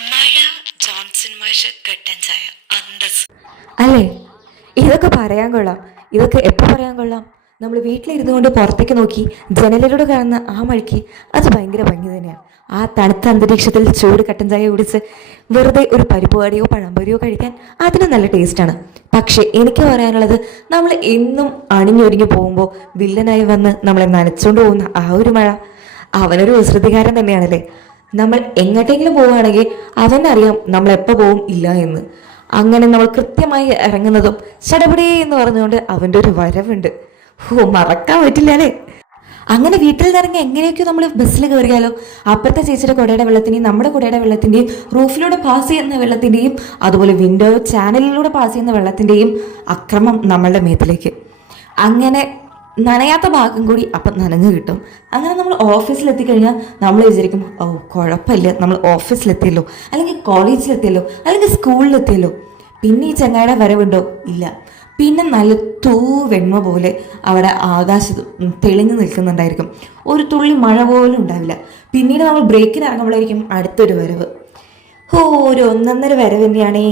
മഴ ജോൺസൺ മാഷ് കട്ടൻ ചായ അന്തസ്. അല്ലേ? ഇതൊക്കെ പറയാൻ കൊള്ളാം. ഇതൊക്കെ എപ്പോൾ പറയാൻ കൊള്ളാം? നമ്മൾ വീട്ടിലിരുന്നു കൊണ്ട് പുറത്തേക്ക് നോക്കി ജനലിലൂടെ കാണുന്ന ആ മഴയ്ക്ക് അത് ഭയങ്കര ഭംഗി തന്നെയാണ്. ആ തണുത്ത അന്തരീക്ഷത്തിൽ ചൂട് കട്ടൻ ചായ കുടിച്ച് വെറുതെ ഒരു പരിപ്പ് വടയോ പഴംപൊരിയോ കഴിക്കാൻ അതിന് നല്ല ടേസ്റ്റാണ്. പക്ഷേ എനിക്ക് പറയാനുള്ളത്, നമ്മൾ എന്നും അണിഞ്ഞൊരുങ്ങി പോകുമ്പോൾ വില്ലനായി വന്ന് നമ്മളെ നനച്ചുകൊണ്ട് പോകുന്ന ആ ഒരു മഴ, അവനൊരു വിശ്രുതികാരൻ തന്നെയാണല്ലേ. നമ്മൾ എങ്ങോട്ടെങ്കിലും പോവുകയാണെങ്കിൽ അവനറിയാം നമ്മൾ എപ്പോൾ പോവും ഇല്ല എന്ന്. അങ്ങനെ നമ്മൾ കൃത്യമായി ഇറങ്ങുന്നതും ചടപടേ എന്ന് പറഞ്ഞുകൊണ്ട് അവൻ്റെ ഒരു വരവുണ്ട്. മറക്കാൻ പറ്റില്ല അല്ലേ? അങ്ങനെ വീട്ടിൽ നിന്ന് ഇറങ്ങി എങ്ങനെയൊക്കെയോ നമ്മൾ ബസ്സിൽ കയറിയാലോ, അപ്പുറത്തെ ചേച്ചിയുടെ കുടയുടെ വെള്ളത്തിൻ്റെയും നമ്മുടെ കുടയുടെ വെള്ളത്തിൻ്റെയും റൂഫിലൂടെ പാസ് ചെയ്യുന്ന വെള്ളത്തിൻ്റെയും അതുപോലെ വിൻഡോ ചാനലിലൂടെ പാസ് ചെയ്യുന്ന വെള്ളത്തിൻ്റെയും അക്രമം നമ്മളുടെ മേത്തിലേക്ക്. അങ്ങനെ നനയാത്ത ഭാഗം കൂടി അപ്പം നനഞ്ഞു കിട്ടും. അങ്ങനെ നമ്മൾ ഓഫീസിലെത്തിക്കഴിഞ്ഞാൽ നമ്മൾ വിചാരിക്കും, ഓ കുഴപ്പമില്ല, നമ്മൾ ഓഫീസിലെത്തിയല്ലോ, അല്ലെങ്കിൽ കോളേജിലെത്തിയല്ലോ, അല്ലെങ്കിൽ സ്കൂളിലെത്തിയല്ലോ. പിന്നെ ഈ ചങ്ങായുടെ വരവുണ്ടോ? ഇല്ല. പിന്നെ നല്ല വെണ്മ പോലെ അവിടെ ആകാശത്ത് തെളിഞ്ഞു നിൽക്കുന്നുണ്ടായിരിക്കും. ഒരു തുള്ളി മഴ പോലും ഉണ്ടാവില്ല. പിന്നീട് നമ്മൾ ബ്രേക്കിന് ഇറങ്ങുമ്പോഴായിരിക്കും അടുത്തൊരു വരവ്. ഒരു ഒന്നൊന്നര വരവ് തന്നെയാണേ.